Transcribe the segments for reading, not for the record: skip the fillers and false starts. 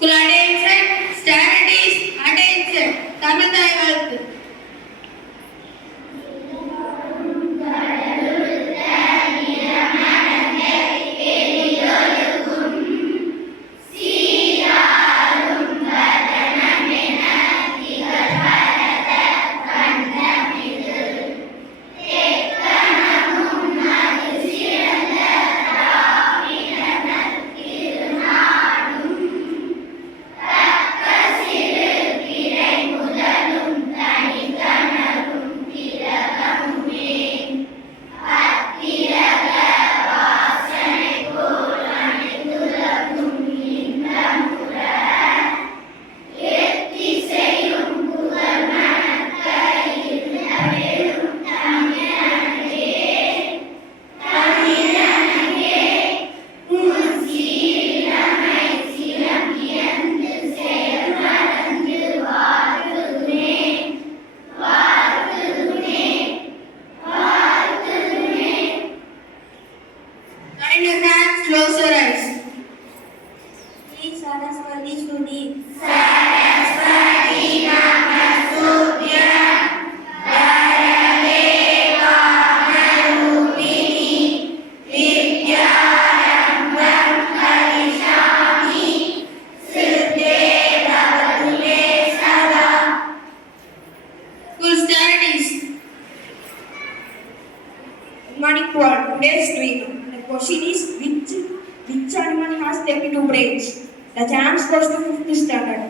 School attention, studies, attention. Tamil வாழ்த்து. Close your eyes. Saraswati Shudi. Saraswati Namasudya. Varadeva Marupini. Vidyarambam Harishami. Siddhe Bhavatume Sada. School studies. Good morning to all. Today's dream. The question is which animal has 32 brains? The chance goes to 5th standard.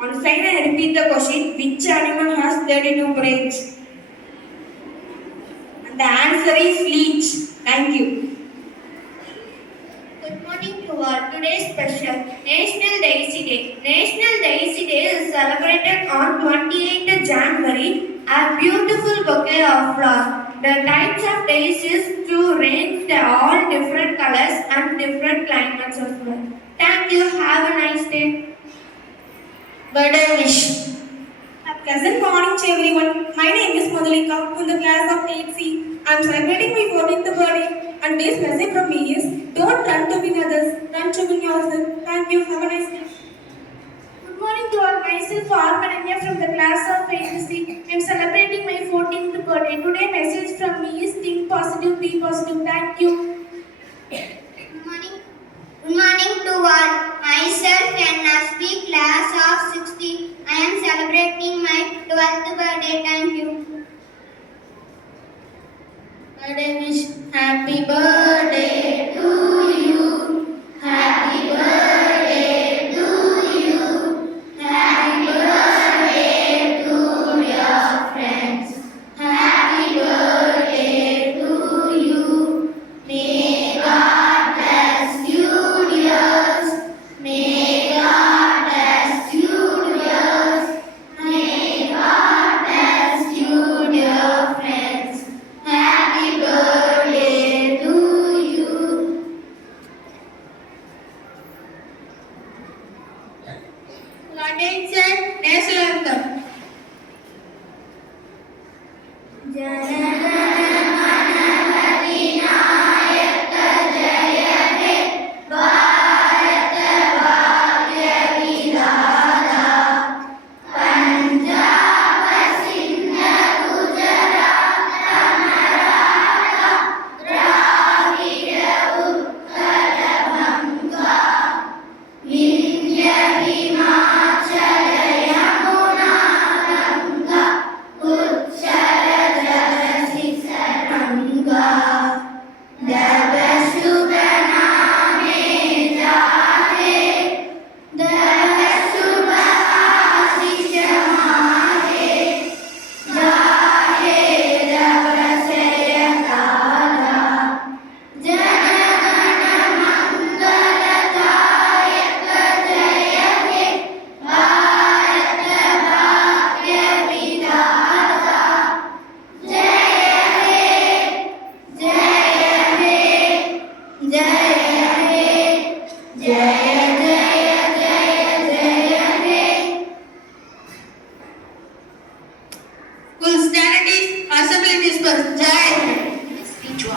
On sign I repeat the question, which animal has 32 brains? And the answer is leech. Thank you. Good morning to all. Today's special National Daisy Day. National Daisy Day is celebrated on 28th January. A beautiful bouquet of flowers. The types of daisies to range, they are all different colors and different climates as well. Thank you. Have a nice day. Birthday wish. A pleasant morning to everyone. My name is Madhulika from the class of 8C. I am celebrating my 14th birthday and today's message from me is don't run to win others, run to win yourself. Thank you. Have a nice day. Good morning to all. Myself Armananya from the class of 8C. I am celebrating my 14th birthday. Today message from me is think positive, be positive. Thank you. Good morning to all. Myself and Nasbi, class of 60. I am celebrating my 12th birthday. Thank you. Birthday wish. Happy birthday.